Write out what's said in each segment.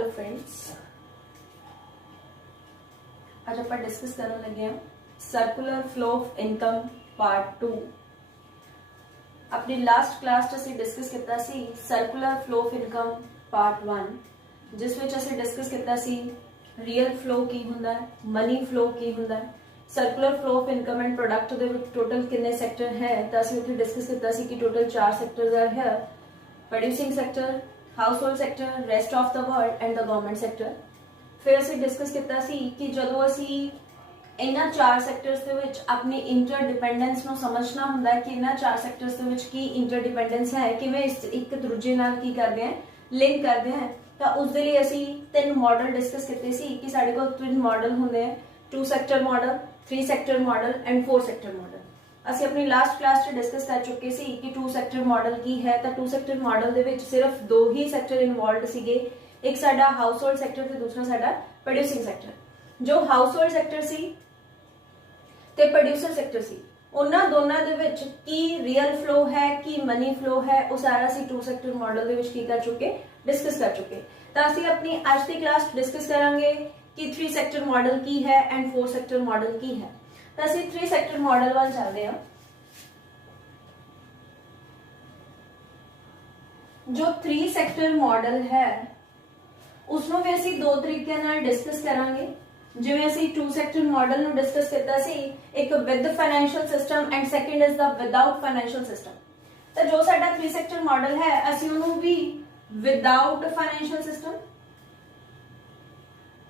Hello friends, आज आप discuss करने लगे हैं circular flow of income part 2। अपनी लास्ट क्लास ਅਸੀਂ डिस्कस ਕੀਤਾ ਸੀ circular flow of income part 1, ਜਿਸ ਵਿੱਚ ਅਸੀਂ डिस्कस ਕੀਤਾ ਸੀ ਰੀਅਲ ਫਲੋ ਕੀ ਹੁੰਦਾ ਹੈ, ਮਨੀ ਫਲੋ ਕੀ ਹੁੰਦਾ ਹੈ, circular flow of income and product ਦੇ ਵਿੱਚ ਟੋਟਲ ਕਿੰਨੇ ਸੈਕਟਰ ਹੈ। ਤਾਂ ਅਸੀਂ ਉੱਥੇ ਡਿਸਕਸ ਕੀਤਾ ਸੀ ਕਿ ਟੋਟਲ 4 ਸੈਕਟਰਸ ਹੈ, producing sector, household sector, rest of the world and the government sector. ਫਿਰ ਅਸੀਂ ਡਿਸਕਸ ਕੀਤਾ ਸੀ ਕਿ ਜਦੋਂ ਅਸੀਂ ਇਹਨਾਂ 4 ਸੈਕਟਰਸ ਦੇ ਵਿੱਚ ਆਪਣੀ ਇੰਟਰਡਿਪੈਂਡੈਂਸ ਨੂੰ ਸਮਝਣਾ ਹੁੰਦਾ ਹੈ ਕਿ ਇਹਨਾਂ 4 ਸੈਕਟਰਸ ਦੇ ਵਿੱਚ ਕੀ ਇੰਟਰਡਿਪੈਂਡੈਂਸ ਹੈ, ਕਿਵੇਂ ਇੱਕ ਦੂਜੇ ਨਾਲ ਕੀ ਕਰਦੇ हैं, ਲਿੰਕ ਕਰਦੇ हैं। ਤਾਂ ਉਸ ਦੇ ਲਈ ਅਸੀਂ 3 ਮਾਡਲ ਡਿਸਕਸ ਕੀਤੇ ਸੀ ਕਿ ਸਾਡੇ ਕੋਲ 3 ਮਾਡਲ ਹੁੰਦੇ हैं, 2 sector model, 3 sector model and 4 sector model. ਅਸੀਂ ਆਪਣੀ ਲਾਸਟ ਕਲਾਸ 'ਚ ਡਿਸਕਸ ਕਰ ਚੁੱਕੇ ਸੀ ਕਿ 2 ਸੈਕਟਰ ਮਾਡਲ ਕੀ ਹੈ। ਤਾਂ 2 ਸੈਕਟਰ ਮਾਡਲ ਦੇ ਵਿੱਚ ਸਿਰਫ 2 ਹੀ ਸੈਕਟਰ ਇਨਵੋਲਵਡ ਸੀਗੇ, ਇੱਕ ਸਾਡਾ ਹਾਊਸਹੋਲਡ ਸੈਕਟਰ ਤੇ ਦੂਸਰਾ ਸਾਡਾ ਪ੍ਰੋਡਿਊਸਿੰਗ ਸੈਕਟਰ। ਜੋ ਹਾਊਸਹੋਲਡ ਸੈਕਟਰ ਸੀ ਤੇ ਪ੍ਰੋਡਿਊਸਰ ਸੈਕਟਰ ਸੀ, ਉਹਨਾਂ ਦੋਨਾਂ ਦੇ ਵਿੱਚ ਕੀ ਰੀਅਲ ਫਲੋ ਹੈ, ਕੀ ਮਨੀ ਫਲੋ ਹੈ, ਉਹ ਸਾਰਾ ਅਸੀਂ 2 ਸੈਕਟਰ ਮਾਡਲ ਦੇ ਵਿੱਚ ਕੀ ਕਰ ਚੁੱਕੇ, ਡਿਸਕਸ ਕਰ ਚੁੱਕੇ। ਤਾਂ ਅਸੀਂ ਆਪਣੀ ਅੱਜ ਦੀ ਕਲਾਸ ਡਿਸਕਸ ਕਰਾਂਗੇ ਕਿ 3 ਸੈਕਟਰ ਮਾਡਲ ਕੀ ਹੈ ਐਂਡ 4 ਸੈਕਟਰ ਮਾਡਲ ਕੀ ਹੈ। ਤਾਂ ਅਸੀਂ 3 ਸੈਕਟਰ ਮਾਡਲ ਵੱਲ ਚੱਲਦੇ ਹਾਂ। ਜੋ 3 ਸੈਕਟਰ ਮਾਡਲ ਹੈ ਉਸਨੂੰ ਵੀ ਅਸੀਂ 2 ਤਰੀਕਿਆਂ ਨਾਲ ਡਿਸਕਸ ਕਰਾਂਗੇ। ਜਿਵੇਂ ਅਸੀਂ 2 ਸੈਕਟਰ ਮਾਡਲ ਨੂੰ ਡਿਸਕਸ ਕੀਤਾ ਸੀ, ਇੱਕ with financial system and second is the without financial system. ਤਾਂ ਜੋ ਸਾਡਾ 3 ਸੈਕਟਰ ਮਾਡਲ ਹੈ ਅਸੀਂ ਉਹਨੂੰ ਵੀ without financial system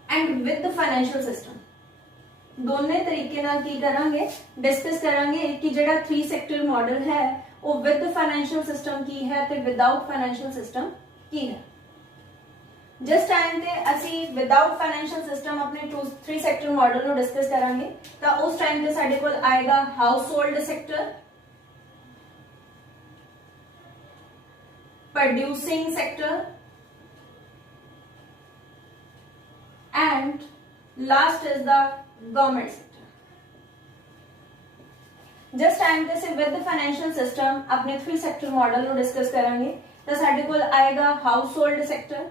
and with financial system ਦੋਨੇ ਤਰੀਕੇ ਨਾਲ ਕੀ ਕਰਾਂਗੇ, ਡਿਸਕਸ ਕਰਾਂਗੇ ਕਿ ਜਿਹੜਾ 3 ਸੈਕਟਰ ਮਾਡਲ ਹੈ ਉਹ ਵਿਦ ਫਾਈਨੈਂਸ਼ੀਅਲ ਸਿਸਟਮ ਕੀ ਹੈ ਤੇ ਵਿਦਆਊਟ ਫਾਈਨੈਂਸ਼ੀਅਲ ਸਿਸਟਮ ਕੀ ਹੈ। ਜਿਸ ਟਾਈਮ ਤੇ ਅਸੀਂ ਵਿਦਆਊਟ ਫਾਈਨੈਂਸ਼ੀਅਲ ਸਿਸਟਮ ਆਪਣੇ 3 ਸੈਕਟਰ ਮਾਡਲ ਨੂੰ ਡਿਸਕਸ ਕਰਾਂਗੇ ਤਾਂ ਉਸ ਟਾਈਮ ਤੇ ਸਾਡੇ ਕੋਲ ਆਏਗਾ household sector, producing sector and last is the government sector। जिस टाइम पे से विद फाइनेंशियल सिस्टम अपने 3 सेक्टर मॉडल ਨੂੰ डिस्कस ਕਰਾਂगे ਤਾਂ ਸਾਡੇ ਕੋਲ ਆਏਗਾ household sector,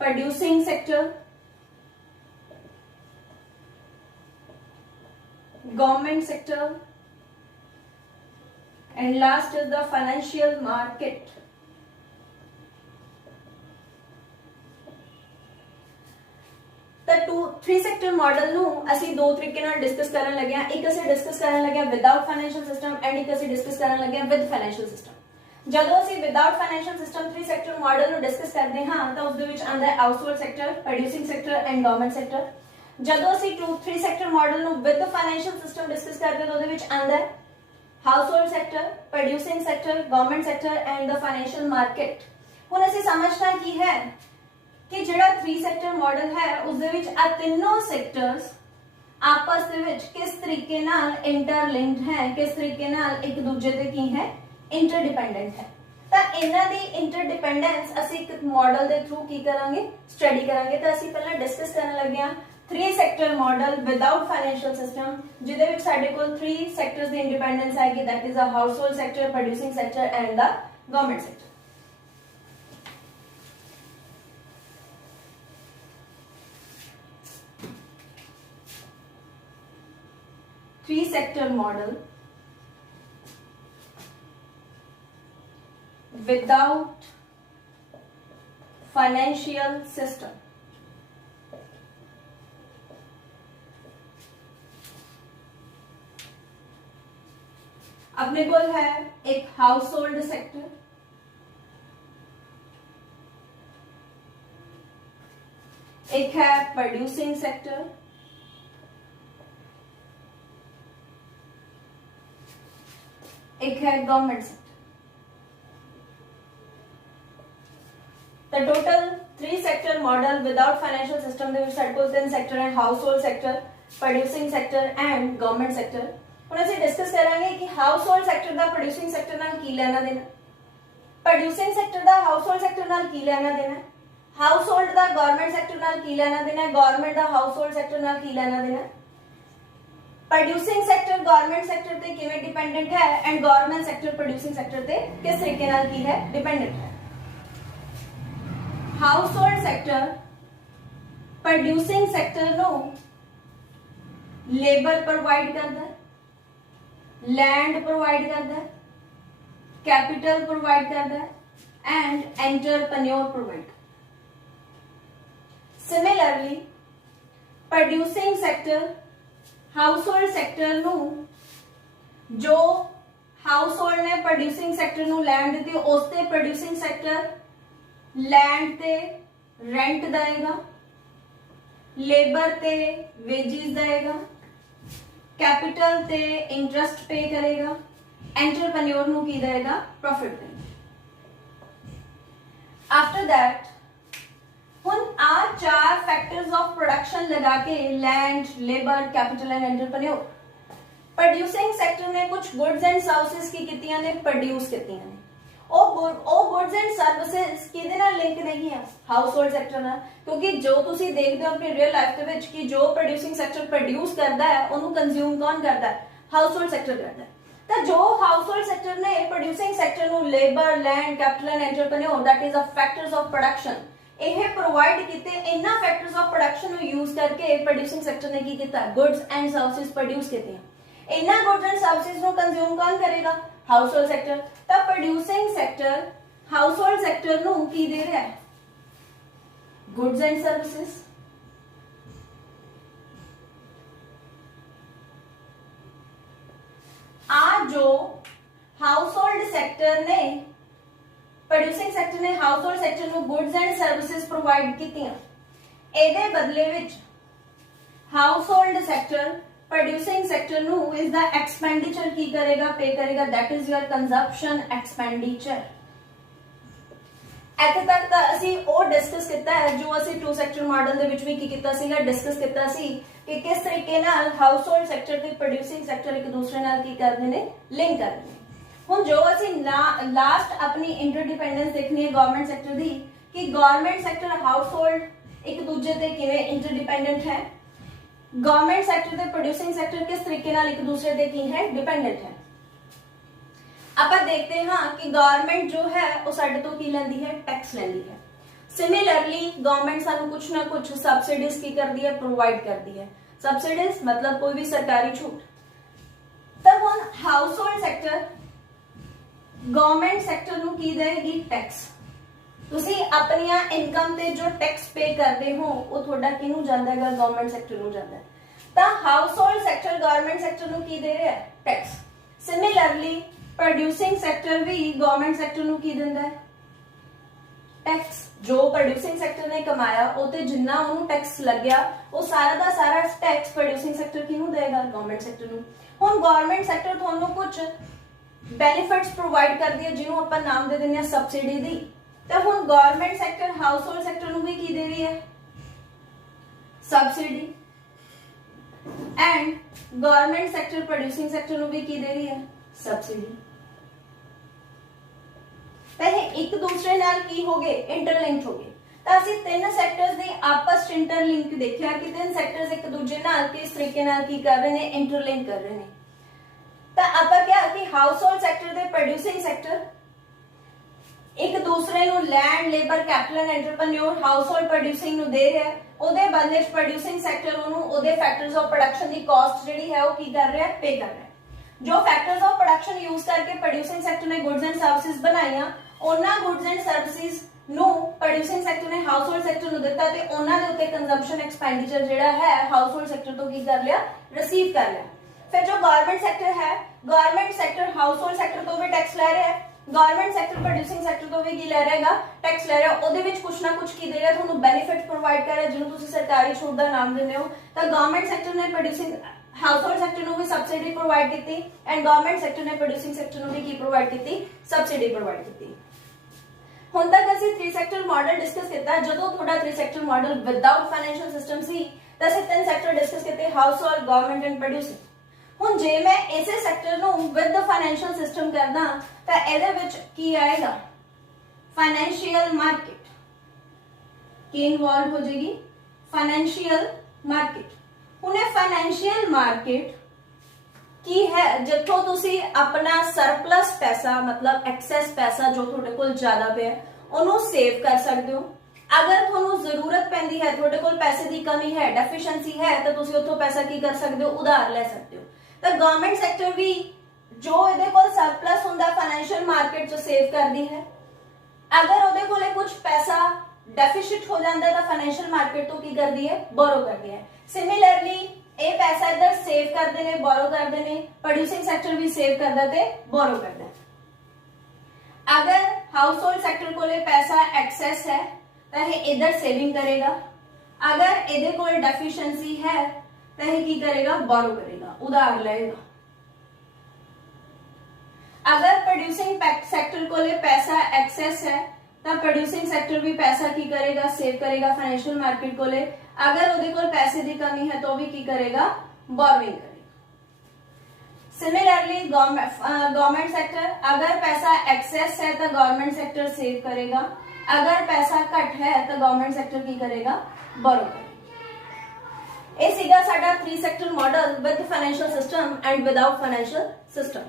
producing sector, government sector and last is the financial market। ਤਾਂ 3 ਸੈਕਟਰ ਮਾਡਲ ਨੂੰ ਅਸੀਂ 2 ਤਰੀਕੇ ਨਾਲ ਡਿਸਕਸ ਕਰਨ ਲੱਗੇ ਹਾਂ। ਇੱਕ ਅਸੀਂ ਡਿਸਕਸ ਕਰਨ ਲੱਗੇ ਹਾਂ ਵਿਦਆਊਟ ਫਾਈਨੈਂਸ਼ੀਅਲ ਸਿਸਟਮ ਐਂਡ ਇੱਕ ਅਸੀਂ ਡਿਸਕਸ ਕਰਨ ਲੱਗੇ ਹਾਂ ਵਿਦ ਫਾਈਨੈਂਸ਼ੀਅਲ ਸਿਸਟਮ। ਜਦੋਂ ਅਸੀਂ without financial system 3 sector model ਨੂੰ ਡਿਸਕਸ ਕਰਦੇ ਹਾਂ ਤਾਂ ਉਸ ਦੇ ਵਿੱਚ ਆਉਂਦਾ ਹੈ household sector, producing sector and government sector. ਜਦੋਂ ਅਸੀਂ 3 ਸੈਕਟਰ ਮਾਡਲ ਨੂੰ ਵਿਦ ਫਾਈਨੈਂਸ਼ੀਅਲ ਸਿਸਟਮ ਡਿਸਕਸ ਕਰਦੇ ਹਾਂ ਤਾਂ ਉਹਦੇ ਵਿੱਚ ਆਉਂਦਾ ਹੈ household sector, producing sector, government sector and the financial market. ਹੁਣ ਅਸੀਂ ਸਮਝਣਾ ਕੀ ਹੈ ਕਿ ਜਿਹੜਾ 3 ਸੈਕਟਰ ਮਾਡਲ ਹੈ ਉਸ ਦੇ ਵਿੱਚ ਆ ਤਿੰਨੋਂ ਸੈਕਟਰਸ ਆਪਸ ਦੇ ਵਿੱਚ ਕਿਸ ਤਰੀਕੇ ਨਾਲ ਇੰਟਰਲਿੰਕਡ ਹੈ, ਕਿਸ ਤਰੀਕੇ ਨਾਲ ਇੱਕ ਦੂਜੇ ਤੇ ਕੀ ਹੈ, ਇੰਟਰਡਿਪੈਂਡੈਂਟ ਹੈ। ਤਾਂ ਇਹਨਾਂ ਦੀ ਇੰਟਰਡਿਪੈਂਡੈਂਸ ਅਸੀਂ ਇੱਕ ਮਾਡਲ ਦੇ ਥਰੂ ਕੀ ਕਰਾਂਗੇ, ਸਟੱਡੀ ਕਰਾਂਗੇ। ਤਾਂ ਅਸੀਂ ਪਹਿਲਾਂ ਡਿਸਕਸ ਕਰਨ ਲੱਗੇ ਹਾਂ 3 sector model without financial system, ਜਿਹਦੇ ਵਿੱਚ ਸਾਡੇ ਕੋਲ 3 ਸੈਕਟਰਸ ਦੀ ਇੰਡੀਪੈਂਡੈਂਸ ਆਏਗੀ, that is the household sector, producing sector and the government sector. Three sector model without financial system। अपने कोल है एक हाउसहोल्ड सेक्टर, एक है प्रोड्यूसिंग सेक्टर, एक है गवर्नमेंट सेक्टर। तो total 3 sector model without financial system ਦੇ ਵਿੱਚ ਸਾਡੇ ਕੋਲ 3 ਸੈਕਟਰ ਹੈ, household sector, producing sector and government sector. ਹੁਣ ਅਸੀਂ ਡਿਸਕਸ ਕਰਾਂਗੇ ਕਿ ਹਾਊਸਹੋਲਡ ਸੈਕਟਰ ਦਾ ਪ੍ਰੋਡਿਊਸਿੰਗ ਸੈਕਟਰ ਨਾਲ ਕੀ ਲੈਣਾ ਦੇਣਾ, ਪ੍ਰੋਡਿਊਸਿੰਗ ਸੈਕਟਰ ਦਾ ਹਾਊਸਹੋਲਡ ਸੈਕਟਰ ਨਾਲ ਕੀ ਲੈਣਾ ਦੇਣਾ, ਹਾਊਸਹੋਲਡ ਦਾ ਗਵਰਨਮੈਂਟ ਸੈਕਟਰ ਨਾਲ ਕੀ ਲੈਣਾ ਦੇਣਾ, ਗਵਰਨਮੈਂਟ ਦਾ ਹਾਊਸਹੋਲਡ ਸੈਕਟਰ ਨਾਲ ਕੀ ਲੈਣਾ ਦੇਣਾ, प्रोड्यूसिंग सेक्टर गवर्नमेंट सेक्टर ते किवें डिपेंडेंट है and government sector producing sector ते किस तरीके नाल की है डिपेंडेंट है। House hold sector producing sector ਨੂੰ ਲੇਬਰ ਪ੍ਰੋਵਾਈਡ ਕਰਦਾ ਹੈ, लैंड प्रोवाइड करता है, कैपिटल प्रोवाइड करता है and entrepreneur provide. Similarly producing sector house hold sector नु जो हाउस होल्ड ने प्रोड्यूसिंग सेक्टर नु लैंड दी उस ते प्रोड्यूसिंग सेक्टर लैंड ते रेंट देगा, लेबर ते वेजेस देगा, कैपिटल ते इंटरेस्ट पे करेगा, एंटरप्रेन्योर नु की देगा प्रॉफिट देगा। आफ्टर दैट हुन आ चार फैक्टर्स ऑफ प्रोडक्शन लगा के land, labour, capital and entrepreneur producing sector ने कुछ गुड्स एंड सर्विसेज की कीतियां ने प्रोड्यूस कीतियां ने ਉਹ ਗੁੱਡਸ ਐਂਡ ਸਰਵਿसेज ਕਿਹਦੇ ਨਾਲ ਲਿੰਕ ਨਹੀਂ ਆ ਹਾਊਸ ਹੋਲਡ ਸੈਕਟਰ ਨਾਲ, ਕਿਉਂਕਿ ਜੋ ਤੁਸੀਂ ਦੇਖਦੇ ਹੋ ਆਪਣੀ ਰੀਅਲ ਲਾਈਫ ਦੇ ਵਿੱਚ ਕਿ ਜੋ ਪ੍ਰੋਡਿਊਸਿੰਗ ਸੈਕਟਰ ਪ੍ਰੋਡਿਊਸ ਕਰਦਾ ਹੈ ਉਹਨੂੰ ਕੰਜ਼ਿਊਮ ਕੌਣ ਕਰਦਾ ਹੈ, ਹਾਊਸ ਹੋਲਡ ਸੈਕਟਰ ਕਰਦਾ ਹੈ। ਤਾਂ ਜੋ ਹਾਊਸ ਹੋਲਡ ਸੈਕਟਰ ਨੇ ਪ੍ਰੋਡਿਊਸਿੰਗ ਸੈਕਟਰ ਨੂੰ labour, land, capital and entrepreneur that is a factors of production ਇਹ ਪ੍ਰੋਵਾਈਡ ਕੀਤੇ, ਇਹਨਾਂ ਫੈਕਟਰਸ ਆਫ ਪ੍ਰੋਡਕਸ਼ਨ ਨੂੰ ਯੂਜ਼ ਕਰਕੇ ਪ੍ਰੋਡਿਊਸਿੰਗ ਸੈਕਟਰ ਨੇ ਕੀ ਕੀਤਾ, ਗੁੱਡਸ ਐਂਡ ਸਰਵਿसेज ਪ੍ਰੋਡਿਊਸ ਕੀਤੀਆਂ। ਇਹਨਾਂ ਗੁੱਡਸ ਐਂਡ ਸਰਵਿसेज ਨੂੰ ਕੰਜ਼ਿਊਮ ਕੌਣ ਕਰੇਗਾ, ਹਾਊਸ ਹੋਲਡ ਸੈਕਟਰ। ਤਾਂ producing sector house hold sector ਨੂੰ ਕੀ ਦੇ ਰਿਹਾ ਹੈ, ਗੁੱਡਸ ਐਂਡ ਸਰਵਿसेज। ਆ ਜੋ ਹਾਊਸ ਹੋਲਡ ਸੈਕਟਰ ਨੇ ਪ੍ਰੋਡਿਊਸਿੰਗ ਸੈਕਟਰ ਨੇ ਹਾਊਸ ਹੋਲਡ ਸੈਕਟਰ ਨੂੰ ਗੁੱਡਸ ਐਂਡ ਸਰਵਿसेज ਪ੍ਰੋਵਾਈਡ ਕੀਤੀਆਂ, ਇਹਦੇ ਬਦਲੇ ਵਿੱਚ house hold sector producing sector नु इज द एक्सपेंडिचर की करेगा, पे करेगा, that is your consumption expenditure. ਇੱਥੇ ਤੱਕ ਤਾਂ ਅਸੀਂ ਉਹ ਡਿਸਕਸ ਕੀਤਾ ਹੈ ਜੋ ਅਸੀਂ ਟੂ ਸੈਕਟਰ ਮਾਡਲ ਦੇ ਵਿੱਚ ਵੀ ਕੀ ਕੀਤਾ ਸੀਗਾ, ਡਿਸਕਸ ਕੀਤਾ ਸੀ ਕਿ ਕਿਸ ਤਰੀਕੇ ਨਾਲ ਹਾਊਸ ਹੋਲਡ ਸੈਕਟਰ ਤੇ ਪ੍ਰੋਡਿਊਸਿੰਗ ਸੈਕਟਰ ਇੱਕ ਦੂਸਰੇ ਨਾਲ ਕੀ ਕਰਦੇ ਨੇ, ਲਿੰਕ ਕਰਦੇ ਨੇ। ਹੁਣ ਜੋ ਅਸੀਂ ਲਾਸਟ ਆਪਣੀ ਇੰਟਰਡਿਪੈਂਡੈਂਸ ਦੇਖਣੀ ਹੈ ਗਵਰਨਮੈਂਟ ਸੈਕਟਰ ਦੀ ਕਿ ਗਵਰਨਮੈਂਟ ਸੈਕਟਰ ਹਾਊਸ ਹੋਲਡ ਇੱਕ ਦੂਜੇ ਤੇ ਕਿਵੇਂ ਇੰਟਰਡਿਪੈਂਡੈਂਟ ਹੈ, गवर्नमेंट सैक्टर ते प्रोड्यूसिंग सैक्टर किस तरीके नाल एक दूसरे दे की है, डिपेंडेंट है। ਆਪਾਂ देखते हाँ कि गवर्नमेंट जो है वो साडे तो की लैंदी है, टैक्स लैंदी है। सिमिलरली गवर्नमेंट सानू कुछ ना कुछ सबसिडीज की करदी है, प्रोवाइड करदी है। सबसिडीज मतलब कोई भी सरकारी छूट। तब हुन house hold sector government sector नू की देगी, टैक्स। ਤੁਸੀਂ ਆਪਣੀਆਂ ਇਨਕਮ ਤੇ ਜੋ ਟੈਕਸ ਪੇ ਕਰਦੇ ਹੋ ਉਹ ਤੁਹਾਡਾ ਕਿਹਨੂੰ ਜਾਂਦਾ ਹੈਗਾ, ਗਵਰਨਮੈਂਟ ਸੈਕਟਰ ਨੂੰ ਜਾਂਦਾ ਹੈ। ਤਾਂ house hold sector government sector ਨੂੰ ਕੀ ਦੇ ਰਿਹਾ ਹੈ, ਟੈਕਸ। ਸਿਮਿਲਰਲੀ ਪ੍ਰੋਡਿਊਸਿੰਗ ਸੈਕਟਰ ਵੀ ਗਵਰਨਮੈਂਟ ਸੈਕਟਰ ਨੂੰ ਕੀ ਦਿੰਦਾ ਹੈ, ਟੈਕਸ। ਜੋ ਪ੍ਰੋਡਿਊਸਿੰਗ ਸੈਕਟਰ ਨੇ ਕਮਾਇਆ ਉਹ ਤੇ ਜਿੰਨਾ ਉਹਨੂੰ ਟੈਕਸ ਲੱਗਿਆ ਉਹ ਸਾਰਾ ਦਾ ਸਾਰਾ ਟੈਕਸ ਪ੍ਰੋਡਿਊਸਿੰਗ ਸੈਕਟਰ ਕਿਹਨੂੰ ਦੇਗਾ, ਗਵਰਨਮੈਂਟ ਸੈਕਟਰ ਨੂੰ। ਹੁਣ ਗਵਰਨਮੈਂਟ ਸੈਕਟਰ ਤੁਹਾਨੂੰ ਕੁਝ ਬੈਨੀਫਿਟਸ ਪ੍ਰੋਵਾਈਡ ਕਰਦੀ ਹੈ ਜਿਹਨੂੰ ਆਪਾਂ ਨਾਮ ਦੇ ਦਿੰਦੇ ਆ ਸਬਸਿਡੀ ਦੀ। तो हुन government sector house hold sector नु भी की दे रही है, subsidy, and government sector producing sector नु भी की दे रही है, सब्सिडी। तो ये एक दूसरे नाल की हो गए, इंटरलिंक्ड हो गए। तो ਅਸੀਂ ਤਿੰਨ ਸੈਕਟਰਸ ਦੇ ਆਪਸ ਚ ਇੰਟਰਲਿੰਕ ਦੇਖਿਆ ਕਿ ਤਿੰਨ ਸੈਕਟਰਸ ਇੱਕ ਦੂਜੇ ਨਾਲ ਕਿਸ ਤਰੀਕੇ ਨਾਲ ਕੀ ਕਰ ਰਹੇ ਨੇ, ਇੰਟਰਲਿੰਕ ਕਰ ਰਹੇ ਨੇ। ਤਾਂ ਆਪਾਂ ਕਿਹਾ ਕਿ ਹਾਊਸ ਹੋਲਡ ਸੈਕਟਰ ਦੇ ਪ੍ਰੋਡਿਊਸਿੰਗ ਸੈਕਟਰ ਇੱਕ ਦੂਸਰੇ ਨੂੰ land, labour, capital and entrepreneur house hold producing ਨੂੰ ਦੇ ਰਿਹਾ, ਉਹਦੇ ਬਦਲੇ ਚ ਪ੍ਰੋਡਿਊਸਿੰਗ ਸੈਕਟਰ ਉਹਨੂੰ ਉਹਦੇ factors of production the caste ਜਿਹੜੀ ਹੈ ਉਹ ਕੀ ਕਰ ਰਿਹਾ, ਪੇ ਕਰ ਰਿਹਾ। ਜੋ ਫੈਕਟਰਸ ਆਫ ਪ੍ਰੋਡਕਸ਼ਨ ਯੂਜ਼ ਕਰਕੇ ਪ੍ਰੋਡਿਊਸਿੰਗ ਸੈਕਟਰ ਨੇ ਗੁੱਡਸ ਐਂਡ ਸਰਵਿਸਿਜ਼ ਬਣਾਈਆਂ, ਉਹਨਾਂ ਗੁੱਡਸ ਐਂਡ ਸਰਵਿਸਿਜ਼ ਨੂੰ ਪ੍ਰੋਡਿਊਸਿੰਗ ਸੈਕਟਰ ਨੇ ਹਾਊਸ ਹੋਲਡ ਸੈਕਟਰ ਨੂੰ ਦਿੱਤਾ ਤੇ ਉਹਨਾਂ ਦੇ ਉੱਤੇ ਕੰਜ਼ੰਪਸ਼ਨ ਐਕਸਪੈਂਡੀਚਰ ਜਿਹੜਾ ਹੈ ਹਾਊਸ ਹੋਲਡ ਸੈਕਟਰ ਤੋਂ ਕੀ ਕਰ ਲਿਆ, ਰਿਸੀਵ ਕਰ ਲਿਆ। ਫਿਰ ਜੋ ਗਵਰਨਮੈਂਟ ਸੈਕਟਰ ਹੈ, government sector house hold sector ਤੋਂ ਵੀ ਟੈਕਸ ਲੈ ਰਿਹਾ ਹੈ, गवर्नमेंट सैक्टर प्रोड्यूसिंग सैक्टर तो भी की ले रहेगा, टैक्स ले रहा है, ਉਹਦੇ ਵਿੱਚ ਕੁਛ ਨਾ ਕੁਛ ਕੀ ਦੇ ਰਿਹਾ, ਤੁਹਾਨੂੰ ਬੈਨੀਫਿਟ ਪ੍ਰੋਵਾਈਡ ਕਰ ਰਿਹਾ ਜਿਹਨੂੰ ਤੁਸੀਂ ਸਰਕਾਰੀ ਛੂਟ ਦਾ ਨਾਮ ਦਿੰਦੇ ਹੋ। ਤਾਂ ਗਵਰਨਮੈਂਟ ਸੈਕਟਰ ਨੇ ਪ੍ਰੋਡਿਊਸਿੰਗ ਹਾਊਸ ਹੋਲਡ ਸੈਕਟਰ ਨੂੰ ਵੀ ਸਬਸਿਡੀ ਪ੍ਰੋਵਾਈਡ ਕੀਤੀ ਐਂਡ ਗਵਰਨਮੈਂਟ ਸੈਕਟਰ ਨੇ ਪ੍ਰੋਡਿਊਸਿੰਗ ਸੈਕਟਰ ਨੂੰ ਵੀ ਕੀ ਪ੍ਰੋਵਾਈਡ ਕੀਤੀ, ਸਬਸਿਡੀ ਪ੍ਰੋਵਾਈਡ ਕੀਤੀ। ਹੁਣ ਤੱਕ ਅਸੀਂ 3 ਸੈਕਟਰ ਮਾਡਲ ਡਿਸਕਸ ਕੀਤਾ। ਜਦੋਂ ਤੁਹਾਡਾ 3 sector model without financial system ਸੀ ਤਾਂ ਅਸੀਂ 3 ਸੈਕਟਰ ਡਿਸਕਸ ਕੀਤੇ, ਹਾਊਸ ਹੋਲਡ, ਗਵਰਨਮੈਂਟ ਐਂਡ ਪ੍ਰੋਡਿਊਸਿੰਗ। ਹੁਣ ਜੇ ਮੈਂ ਇਸੇ ਸੈਕਟਰ ਨੂੰ ਵਿਦ ਫਾਈਨੈਂਸ਼ੀਅਲ ਸਿਸਟਮ ਕਰਦਾ ਤਾਂ ਇਹਦੇ ਵਿੱਚ ਕੀ ਆਏਗਾ, ਫਾਈਨੈਂਸ਼ੀਅਲ ਮਾਰਕੀਟ ਕੀ ਇਨਵੋਲਵ ਹੋ ਜਾਏਗੀ, ਫਾਈਨੈਂਸ਼ੀਅਲ ਮਾਰਕੀਟ। ਹੁਣ ਇਹ ਫਾਈਨੈਂਸ਼ੀਅਲ ਮਾਰਕੀਟ ਕੀ ਹੈ, ਜਿੱਥੋਂ ਤੁਸੀਂ ਆਪਣਾ ਸਰਪਲਸ ਪੈਸਾ ਮਤਲਬ ਐਕਸੈਸ ਪੈਸਾ ਜੋ ਤੁਹਾਡੇ ਕੋਲ ਜ਼ਿਆਦਾ ਪਿਆ ਉਹਨੂੰ ਸੇਵ ਕਰ ਸਕਦੇ ਹੋ, अगर ਤੁਹਾਨੂੰ ਜ਼ਰੂਰਤ ਪੈਂਦੀ ਹੈ, ਤੁਹਾਡੇ ਕੋਲ ਪੈਸੇ ਦੀ ਕਮੀ ਹੈ, ਡੈਫੀਸ਼ੀਐਂਸੀ ਹੈ, ਤਾਂ ਤੁਸੀਂ ਉੱਥੋਂ ਪੈਸਾ ਕੀ ਕਰ ਸਕਦੇ ਹੋ, ਉਧਾਰ ਲੈ ਸਕਦੇ ਹੋ। ਤਾਂ ਗਵਰਨਮੈਂਟ ਸੈਕਟਰ ਵੀ ਜੋ ਇਹਦੇ ਕੋਲ ਸਰਪਲਸ ਹੁੰਦਾ ਫਾਈਨੈਂਸ਼ੀਅਲ ਮਾਰਕੀਟ 'ਚ ਸੇਵ ਕਰਦੀ ਹੈ। ਅਗਰ ਉਹਦੇ ਕੋਲੇ ਕੁਝ ਪੈਸਾ ਡੈਫਿਸਿਟ ਹੋ ਜਾਂਦਾ ਤਾਂ ਫਾਈਨੈਂਸ਼ੀਅਲ ਮਾਰਕੀਟ ਤੋਂ ਕੀ ਕਰਦੀ ਹੈ, ਬੋਰੋ ਕਰਦੀ ਹੈ। ਸਿਮਿਲਰਲੀ ਇਹ ਪੈਸਾ ਇਧਰ ਸੇਵ ਕਰਦੇ ਨੇ, ਬੋਰੋ ਕਰਦੇ ਨੇ, ਪ੍ਰੋਡਿਊਸਿੰਗ ਸੈਕਟਰ ਵੀ ਸੇਵ ਕਰਦਾ ਤੇ ਬੋਰੋ ਕਰਦਾ। अगर हाउस होल्ड सेक्टर कोले पैसा एक्सेस है तो यह इधर सेविंग करेगा, अगर इधर कोल डेफिशिएंसी है तो यह की करेगा, बोरो करेगा, उधार लेगा। अगर प्रोड्यूसिंग सेक्टर कोले पैसा एक्सेस है तो प्रोड्यूसिंग सेक्टर भी पैसा की करेगा, सेव करेगा फाइनेंशियल मार्केट कोले। अगर उधर कोल पैसे की कमी है तो भी की करेगा, बोरोइंग करेगा। सिमिलरली गवर्नमेंट सेक्टर, अगर पैसा एक्सेस है तो गवर्नमेंट सेक्टर सेव करेगा, अगर पैसा घट है तो गवर्नमेंट सेक्टर की करेगा, बोरो करेगा। ये सीगा साडा 3 sector model with financial system and without financial system.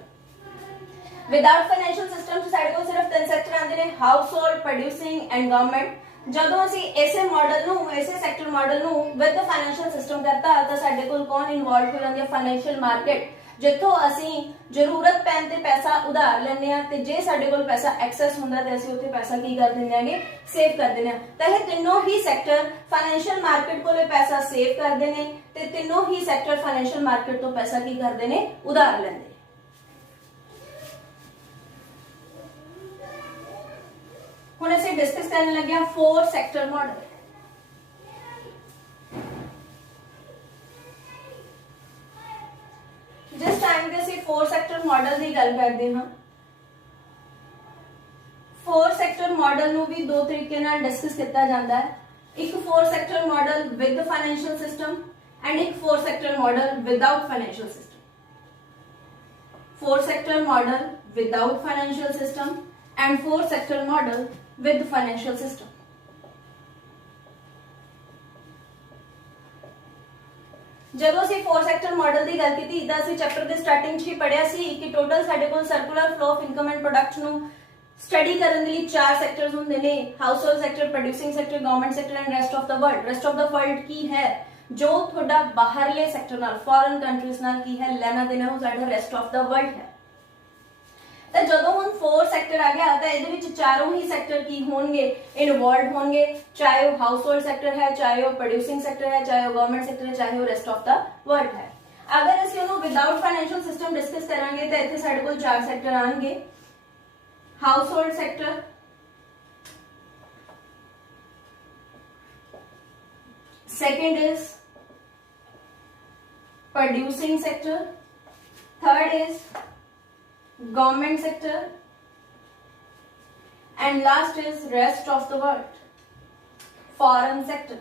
Without financial system च साडे कोल सिर्फ 3 सेक्टर आंदे ने, house hold, producing and government. जदों असी ऐसे मॉडल नू, ऐसे सेक्टर मॉडल नू विद फाइनेंशियल सिस्टम करता तो साडे कोल कौन इन्वॉल्व हो जांदी है, फाइनेंशियल मार्केट, जिथों असी जरूरत पैन ते पैसा उधार लेने आ ते जे साडे कोल पैसा एक्सेस हुंदा ते असी उत्थे पैसा की कर दिंदे आंगे, सेव कर दिंदे आ। तां ये तीनों ही सेक्टर फाइनेंशियल मार्केट कोले पैसा सेव करदे ने ते तीनों ही सेक्टर फाइनेंशियल मार्केट तो पैसा की करदे ने, उधार लैंदे। हुण असी डिस्कस करन लगे आ 4 सेक्टर मॉडल। जिस टाइम के 4 सेक्टर मॉडल की गल करते हाँ, 4 सेक्टर मॉडल नू भी 2 तरीके नाल डिस्कस किया जाता है। एक 4 sector model with financial system and एक 4 sector model without financial system. 4 sector model without financial system and 4 sector model with financial system. ਜਦੋਂ ਅਸੀਂ 4 ਸੈਕਟਰ ਮਾਡਲ ਦੀ ਗੱਲ ਕੀਤੀ ਤਾਂ ਅਸੀਂ ਚੈਪਟਰ ਦੇ ਸਟਾਰਟਿੰਗ 'ਚ ਹੀ ਪੜਿਆ ਸੀ ਕਿ ਟੋਟਲ ਸਾਡੇ ਕੋਲ circular flow of income and product ਨੂੰ ਸਟੱਡੀ ਕਰਨ ਦੇ ਲਈ 4 ਸੈਕਟਰਸ ਹੁੰਦੇ ਨੇ, household sector, producing sector, government sector and rest of the world. Rest of the world ਕੀ ਹੈ, ਜੋ ਤੁਹਾਡਾ ਬਾਹਰਲੇ ਸੈਕਟਰ ਨਾਲ, ਫੋਰਨ ਕੰਟਰੀਜ਼ ਨਾਲ ਕੀ ਹੈ ਲੈਣਾ ਦੇਣਾ, ਉਹ ਸਾਡਾ ਰੈਸਟ ਆਫ ਦਾ ਵਰਲਡ ਹੈ। ਤਾਂ ਜਦੋਂ ਹੁਣ 4 ਸੈਕਟਰ ਆ ਗਿਆ ਤਾਂ ਇਹਦੇ ਵਿੱਚ ਚਾਰੋਂ ਹੀ ਸੈਕਟਰ ਕੀ ਹੋਣਗੇ, ਇਨਵੋਲਵਡ ਹੋਣਗੇ, ਚਾਹੇ ਉਹ ਹਾਊਸ ਹੋਲਡ ਸੈਕਟਰ ਹੈ, ਚਾਹੇ ਉਹ ਪ੍ਰੋਡਿਊਸਿੰਗ ਸੈਕਟਰ ਹੈ, ਚਾਹੇ ਉਹ ਗਵਰਨਮੈਂਟ ਸੈਕਟਰ ਹੈ, ਚਾਹੇ ਉਹ ਰੈਸਟ ਆਫ ਦਾ ਵਰਲਡ ਹੈ। ਅਗਰ ਅਸੀਂ ਉਹਨੂੰ ਵਿਦਾਊਟ ਫਾਈਨੈਂਸ਼ੀਅਲ ਸਿਸਟਮ ਡਿਸਕਸ ਕਰਾਂਗੇ ਤਾਂ ਇੱਥੇ ਸਾਡੇ ਕੋਲ 4 ਸੈਕਟਰ ਆਣਗੇ। House hold sector, second is producing sector, third is government sector and last is rest of the world, foreign sector।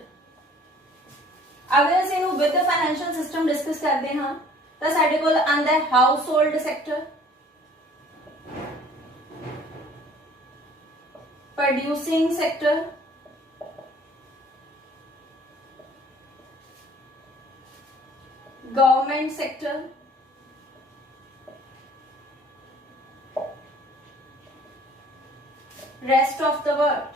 अगर ਅਸੀਂ ਇਹਨੂੰ with the financial system discuss ਕਰਦੇ ਹਾਂ ਤਾਂ ਸਾਡੇ ਕੋਲ ਆਂਦਾ ਹੈ household sector, producing sector, government sector, rest of the world।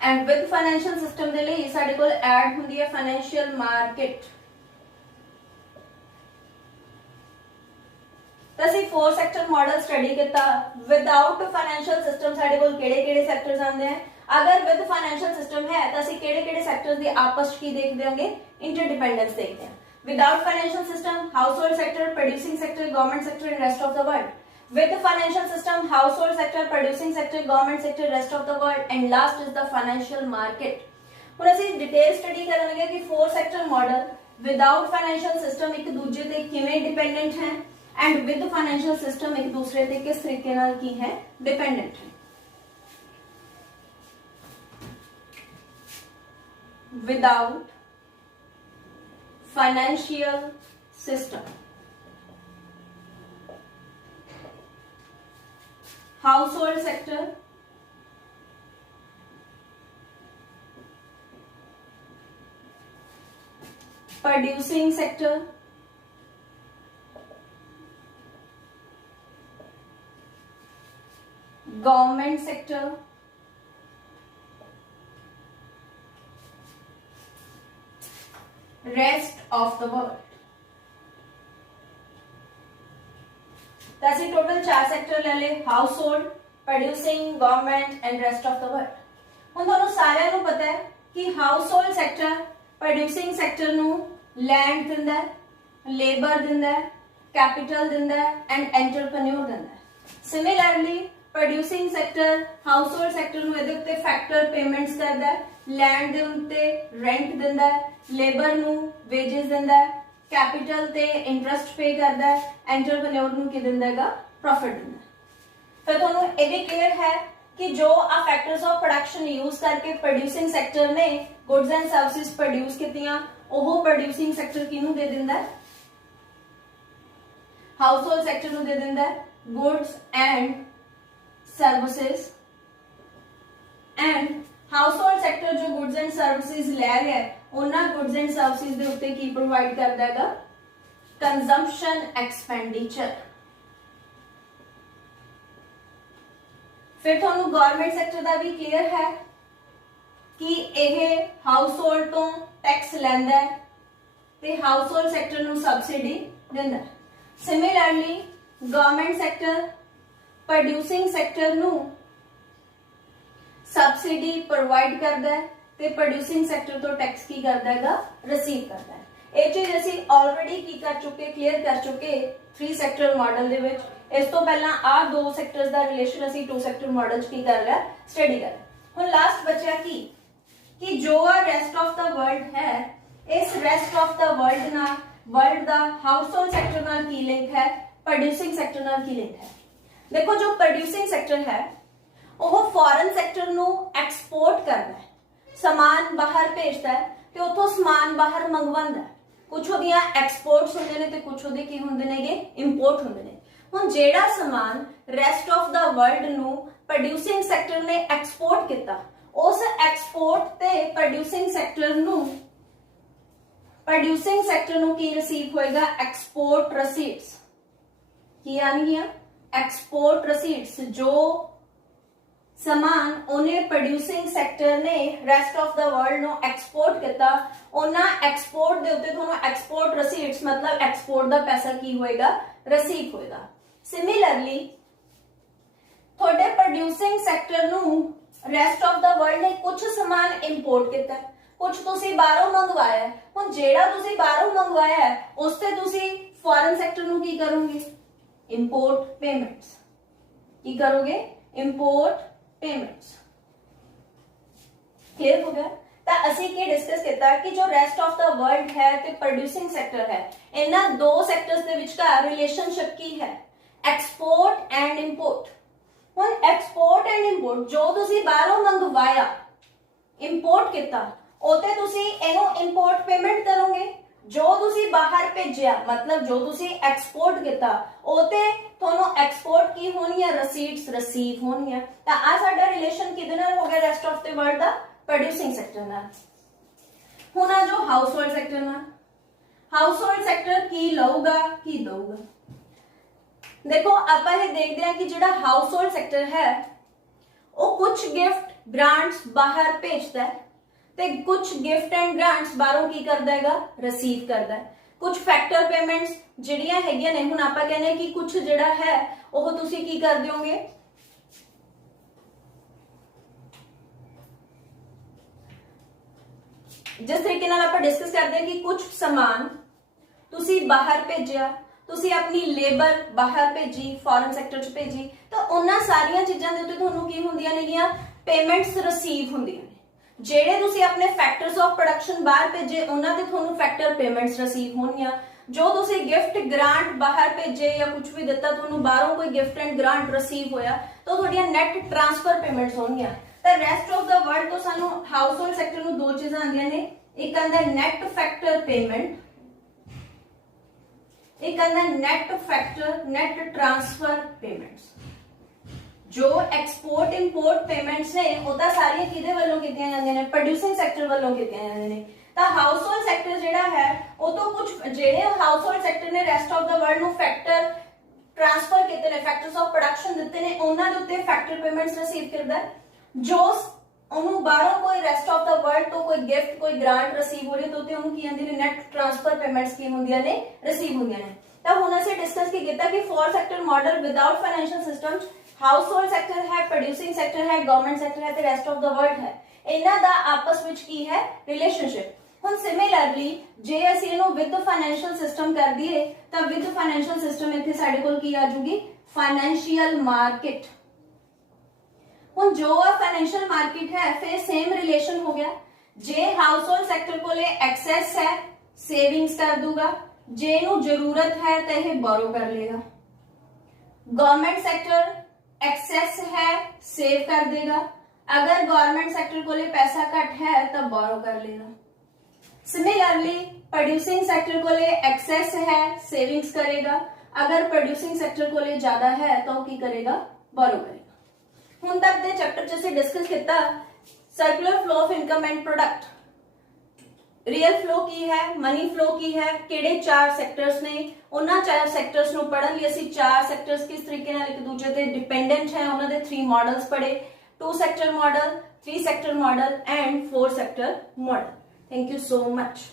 and with financial system ਦੇ ਲਈ ਸਾਡੇ ਕੋਲ ਐਡ ਹੁੰਦੀ ਹੈ financial market। ਤਾਂ ਅਸੀਂ 4 ਸੈਕਟਰ ਮਾਡਲ ਸਟੱਡੀ ਕੀਤਾ। ਵਿਦਆਊਟ ਫਾਈਨੈਂਸ਼ੀਅਲ ਸਿਸਟਮ ਸਾਡੇ ਕੋਲ ਕਿਹੜੇ-ਕਿਹੜੇ ਸੈਕਟਰਸ ਆਉਂਦੇ ਆ, अगर विद फाइनेंशियल सिस्टम है तो ਅਸੀਂ ਕਿਹੜੇ-ਕਿਹੜੇ ਸੈਕਟਰਸ ਦੀ ਆਪਸ ਵਿੱਚ ਕੀ ਦੇਖਦੇ ਹਾਂਗੇ, ਇੰਟਰਡਿਪੈਂਡੈਂਸ ਦੇਖਦੇ ਹਾਂ। Without financial system house hold sector, producing sector, government sector and rest of the world. With financial system house hold sector, producing sector, government sector, rest of the world and last is the financial market. ਹੁਣ ਅਸੀਂ detail study ਕਰਾਂਗੇ ਕਿ 4 sector model without ਫਾਈਨੈਂशियल system ਇੱਕ ਦੂਜੇ ਤੇ ਕਿਵੇਂ dependent ਹੈ and with financial system एक दूसरे से किस तरीके नाल की है, डिपेंडेंट है। Without financial system house hold sector, producing sector, government sector rest of the world। तो ਅਸੀਂ टोटल 4 सैक्टर ले ले, house hold, producing, government and rest of the world. हुण तुहानूं सारिਆਂ ਨੂੰ पता है कि house hold sector producing sector ਨੂੰ लैंड दिंदा है, लेबर दिंदा है, कैपिटल दिंदा है एंड एंटरप्रेन्योर दिंदा है। Similarly producing sector house hold sector ਨੂੰ ਇਹਦੇ ਉੱਤੇ फैक्टर पेमेंट्स करदा है, लैंड ਦੇ ਉੱਤੇ रेंट दिंदा है, लेबर ਨੂੰ वेजेस दिंदा है, कैपिटल ते इंटरेस्ट पे करदा है, एंटरप्रेन्योर ਨੂੰ ਕੀ ਦਿੰਦਾ ਹੈਗਾ, प्रॉफिट दिंदा है। फिर ਤੁਹਾਨੂੰ ਇਹ ਵੀ क्लियर है कि जो आ फैक्टर्स ऑफ प्रोडक्शन यूज करके प्रोड्यूसिंग सैक्टर ने गुड्स एंड सर्विसेज प्रोड्यूस कीतियां, ਉਹ प्रोड्यूसिंग सैक्टर ਕਿਹਨੂੰ ਦੇ ਦਿੰਦਾ ਹੈ, हाउस होल्ड सैक्टर ਨੂੰ ਦੇ ਦਿੰਦਾ ਹੈ, goods and services. And house hold sector जो गुड्स एंड सर्विसेज ले रहा है ਉਹਨਾਂ गुड्स एंड सर्विसेज ਦੇ ਉੱਤੇ ਕੀ प्रोवाइड ਕਰਦਾ ਹੈਗਾ, कंजम्पशन एक्सपेंडिचर। फिर ਤੁਹਾਨੂੰ गवर्नमेंट सैक्टर ਦਾ भी क्लियर है कि ਇਹ हाउस होल्ड ਤੋਂ टैक्स ਲੈਂਦਾ है ਤੇ हाउस होल्ड सैक्टर ਨੂੰ सब्सिडी ਦਿੰਦਾ है। Similarly government sector producing sector ਨੂੰ सब्सिडी प्रोवाइड करता है ਤੇ प्रोड्यूसिंग सैक्टर तो टैक्स की करता है, रिसीव करता है। ਇਹ ਚੀਜ਼ ਅਸੀਂ ਆਲਰੇਡੀ ਕੀ ਕਰ ਚੁੱਕੇ, ਕਲੀਅਰ ਕਰ ਚੁੱਕੇ 3 ਸੈਕਟਰ ਮਾਡਲ ਦੇ ਵਿੱਚ। ਇਸ ਤੋਂ ਪਹਿਲਾਂ ਆ ਦੋ ਸੈਕਟਰਸ ਦਾ ਰਿਲੇਸ਼ਨ ਅਸੀਂ 2 ਸੈਕਟਰ ਮਾਡਲ ਚ ਕੀ ਕਰ ਲਿਆ, ਸਟੱਡੀ ਕਰ ਲਿਆ। ਹੁਣ ਲਾਸਟ ਬਚਿਆ ਕੀ ਕਿ ਜੋ ਆ ਰੈਸਟ ਆਫ ਦਾ ਵਰਲਡ ਹੈ, ਇਸ ਰੈਸਟ ਆਫ ਦਾ ਵਰਲਡ ਨਾਲ ਵਰਲਡ ਦਾ ਹਾਊਸ ਹੋਲਡ ਸੈਕਟਰ ਨਾਲ ਕੀ ਲਿੰਕ ਹੈ, प्रोड्यूसिंग सैक्टर ਨਾਲ ਕੀ ਲਿੰਕ ਹੈ। ਦੇਖੋ ਜੋ प्रोड्यूसिंग सैक्टर है ਉਹ ਫੋਰਨ ਸੈਕਟਰ ਨੂੰ ਐਕਸਪੋਰਟ ਕਰਦਾ ਹੈ, ਸਮਾਨ ਬਾਹਰ ਭੇਜਦਾ ਹੈ ਤੇ ਉੱਥੋਂ ਸਮਾਨ ਬਾਹਰ ਮੰਗਵਾਉਂਦਾ ਹੈ। ਕੁਝ ਉਹਦੀਆਂ ਐਕਸਪੋਰਟਸ ਹੁੰਦੇ ਨੇ ਤੇ ਕੁਝ ਉਹਦੇ ਕੀ ਹੁੰਦੇ ਨੇਗੇ, ਇੰਪੋਰਟ ਹੁੰਦੇ ਨੇ। ਹੁਣ ਜਿਹੜਾ ਸਮਾਨ ਰੈਸਟ ਆਫ ਦਾ ਵਰਲਡ ਨੂੰ ਪ੍ਰੋਡਿਊਸਿੰਗ ਸੈਕਟਰ ਨੇ ਐਕਸਪੋਰਟ ਕੀਤਾ, ਉਸ ਐਕਸਪੋਰਟ ਤੇ ਪ੍ਰੋਡਿਊਸਿੰਗ ਸੈਕਟਰ ਨੂੰ ਕੀ ਰਿਸੀਵ ਹੋਏਗਾ, ਐਕਸਪੋਰਟ ਰਸੀਟਸ। ਕੀ ਆਣਗੀਆਂ, ਐਕਸਪੋਰਟ ਰਸੀਟਸ। ਜੋ समान उन्हें प्रोड्यूसिंग सैक्टर ने रेस्ट ऑफ द वर्ल्ड नो एक्सपोर्ट किया, उन्ना एक्सपोर्ट दे उत्ते ਤੁਹਾਨੂੰ एक्सपोर्ट रसीट्स मतलब एक्सपोर्ट ਦਾ ਪੈਸਾ ਕੀ ਹੋਏਗਾ, रिसीव ਹੋਏਗਾ। सिमिलरली ਤੁਹਾਡੇ प्रोड्यूसिंग सैक्टर ਨੂੰ रेस्ट ऑफ द वर्ल्ड ने कुछ समान इंपोर्ट किया, कुछ ਤੁਸੀਂ ਬਾਹਰੋਂ ਮੰਗਵਾਇਆ ਹੈ। ਹੁਣ ਜਿਹੜਾ ਤੁਸੀਂ ਬਾਹਰੋਂ ਮੰਗਵਾਇਆ ਹੈ ਉਸ ਤੇ ਤੁਸੀਂ ਫੋਰਨ ਸੈਕਟਰ ਨੂੰ ਕੀ ਕਰੋਗੇ, इंपोर्ट पेमेंट्स ਕੀ ਕਰੋਗੇ, इंपोर्ट पेमेंट्स। क्लियर हो गया। तो ਅਸੀਂ ਕੀ डिस्कस किया कि जो रेस्ट ऑफ द वर्ल्ड है ते प्रोड्यूसिंग सैक्टर है, इन्हां दो सैक्टर्स दे विचकार रिलेशनशिप की है, एक्सपोर्ट एंड इंपोर्ट। हुण एक्सपोर्ट एंड इंपोर्ट जो तुसी बाहरों मंगवाया, इंपोर्ट किया, ओते तुसी इहनूं इंपोर्ट पेमेंट करोगे। जो तुसी बाहर भेजिया मतलब जो तुसी एक्सपोर्ट किया, ओते ਤੁਹਾਨੂੰ एक्सपोर्ट की होनी है, रसीट्स रिसीव होनी है। तो आ साडा रिलेशन किहदे नाल हो गया, रेस्ट ऑफ द वर्ल्ड दा प्रोड्यूसिंग सैक्टर नाल। हुण आ जो हाउस होल्ड सैक्टर नाल, हाउस होल्ड सैक्टर की लऊगा की दऊगा। देखो आपां ये देखदे हां कि जिहड़ा हाउस होल्ड सैक्टर है वो कुछ गिफ्ट ग्रांट्स बाहर भेजदा है ते कुछ गिफ्ट एंड ग्रांट्स बाहरों की करदा हैगा, रिसीव करदा है। कुछ फैक्टर पेमेंट्स ਜਿਹੜੀਆਂ ਹੈਗੀਆਂ ਨੇ, ਹੁਣ ਆਪਾਂ ਕਹਿੰਦੇ ਕਿ ਕੁਝ ਜਿਹੜਾ ਹੈ ਉਹ ਤੁਸੀਂ ਕੀ ਕਰ ਦਿਓਗੇ, ਜਿਸ ਤਰੀਕੇ ਨਾਲ ਆਪਾਂ ਡਿਸਕਸ ਕਰਦੇ ਹਾਂ ਕਿ ਕੁਝ ਸਮਾਨ ਤੁਸੀਂ ਬਾਹਰ ਭੇਜਿਆ, ਤੁਸੀਂ ਆਪਣੀ ਲੇਬਰ ਬਾਹਰ ਭੇਜੀ, ਫੋਰਨ ਸੈਕਟਰ ਚ ਭੇਜੀ, ਤਾਂ ਉਹਨਾਂ ਸਾਰੀਆਂ ਚੀਜ਼ਾਂ ਦੇ ਉੱਤੇ ਤੁਹਾਨੂੰ ਕੀ ਹੁੰਦੀਆਂ ਨੇਗੀਆਂ, ਪੇਮੈਂਟਸ ਰਿਸੀਵ ਹੁੰਦੀਆਂ ਨੇ। ਜਿਹੜੇ ਤੁਸੀਂ ਆਪਣੇ ਫੈਕਟਰਸ ਆਫ ਪ੍ਰੋਡਕਸ਼ਨ ਬਾਹਰ ਭੇਜੇ ਉਹਨਾਂ ਤੇ ਤੁਹਾਨੂੰ ਫੈਕਟਰ ਪੇਮੈਂਟਸ ਰਿਸੀਵ ਹੋਣਗੀਆਂ। ਜੋ ਤੁਸੀਂ ਗਿਫਟ ਗ੍ਰਾਂਟ ਬਾਹਰ ਭੇਜੇ ਜਾਂ ਕੁਝ ਵੀ ਦਿੱਤਾ, ਤੁਹਾਨੂੰ ਬਾਹਰੋਂ ਕੋਈ ਗਿਫਟ ਐਂਡ ਗ੍ਰਾਂਟ ਰਿਸੀਵ ਹੋਇਆ, ਤਾਂ ਤੁਹਾਡੀਆਂ ਨੈਟ ਟ੍ਰਾਂਸਫਰ ਪੇਮੈਂਟਸ ਹੋਣਗੀਆਂ। ਤਾਂ ਰੈਸਟ ਆਫ ਦਾ ਵਰਲਡ ਤੋਂ ਸਾਨੂੰ ਹਾਊਸ ਹੋਲਡ ਸੈਕਟਰ ਨੂੰ ਦੋ ਚੀਜ਼ਾਂ ਆਉਂਦੀਆਂ ਨੇ, ਇੱਕ ਆਂਦਾ ਨੈਟ ਫੈਕਟਰ ਪੇਮੈਂਟ, एक net factor net transfer payments. जो एक्सपोर्ट इंपोर्ट पेमेंट्स ने ओदा सारी किदे वालों कीतियां जांदियां ने, प्रोड्यूसिंग सेक्टर वालों कीतियां जांदियां ने। ਤਾਂ ਹਾਊਸ ਹੋਲਡ ਸੈਕਟਰ ਜਿਹੜਾ ਹੈ ਉਹ ਤੋਂ ਕੁਝ ਜਿਹੜੇ ਹਾਊਸ ਹੋਲਡ ਸੈਕਟਰ ਨੇ ਰੈਸਟ ਆਫ ਦਾ ਵਰਲਡ ਨੂੰ ਫੈਕਟਰ ट्रांसफर ਕੀਤੇ ਨੇ, ਫੈਕਟਰਸ ਆਫ ਪ੍ਰੋਡਕਸ਼ਨ ਦਿੱਤੇ ਨੇ, ਉਹਨਾਂ ਦੇ ਉੱਤੇ ਫੈਕਟਰ ਪੇਮੈਂਟਸ ਰਿਸੀਵ ਕਰਦਾ। ਜੋ ਉਹਨੂੰ ਬਾਹਰੋਂ ਕੋਈ ਰੈਸਟ ਆਫ ਦਾ ਵਰਲਡ ਤੋਂ ਕੋਈ ਗਿਫਟ ਕੋਈ ਗ੍ਰਾਂਟ ਰਿਸੀਵ ਹੋ ਰਹੀ ਤਾਂ ਉਹਨੂੰ ਕੀ ਆਂਦੀ ਨੇ ਨੈਟ ਟ੍ਰਾਂਸਫਰ ਪੇਮੈਂਟ ਸਕੀਮ ਹੁੰਦੀਆਂ ਨੇ ਰਿਸੀਵ ਹੁੰਦੀਆਂ ਨੇ। ਤਾਂ ਹੁਣ ਅਸੀਂ ਡਿਸਕਸ ਕੀ ਕੀਤਾ ਕਿ 4 sector model without financial system household sector ਹੈ, ਪ੍ਰੋਡਿਊਸਿੰਗ ਸੈਕਟਰ ਹੈ, ਗਵਰਨਮੈਂਟ ਸੈਕਟਰ ਹੈ ਤੇ ਰੈਸਟ ਆਫ ਦਾ ਵਰਲਡ ਹੈ। ਇਹਨਾਂ ਦਾ ਆਪਸ ਵਿੱਚ ਕੀ ਹੈ ਰਿਲੇਸ਼ਨਸ਼ਿਪ। ਹੁਣ ਸਿਮਿਲਰਲੀ ਜੇ ਅਸੀਂ ਇਹਨੂੰ ਵਿਦ ਫਾਈਨੈਂਸ਼ੀਅਲ ਸਿਸਟਮ ਕਰ ਦਈਏ ਤਾਂ ਵਿਦ ਫਾਈਨੈਂਸ਼ੀਅਲ ਸਿਸਟਮ ਇੱਥੇ ਸਾਡੇ ਕੋਲ ਕੀ ਆ ਜੂਗੀ फाइनेंशियल मार्केट। ਹੁਣ जो फाइनेंशियल मार्केट है फिर सेम रिलेशन हो गया। जे हाउसहोल्ड सेक्टर को एक्सेस है सेविंग्स कर दूंगा, जे नू जरूरत है तो यह बोरो कर लेगा। गवर्नमेंट सेक्टर एक्सेस है सेव कर देगा, अगर गवर्नमेंट सेक्टर को पैसा घट है तो बोरो कर लेगा। सिमिलरली प्रोड्यूसिंग सेक्टर को एक्सेस है सेविंग्स करेगा, अगर प्रोड्यूसिंग सेक्टर को ज्यादा है तो की करेगा बोरो करेगा। हुण तक दे चैप्टर च असीं डिस्कस किया circular flow of income and product, real flow की है, मनी फ्लो की है, किहड़े 4 सैक्टर्स ने, उन्हां 4 सैक्टर्स नूं पढ़न लई असीं 4 सैक्टर्स किस तरीके नाल एक दूजे ते डिपेंडेंट है उन्हां दे 3 मॉडल्स पढ़े, 2 sector model, 3 sector model and 4 sector model. Thank you so much.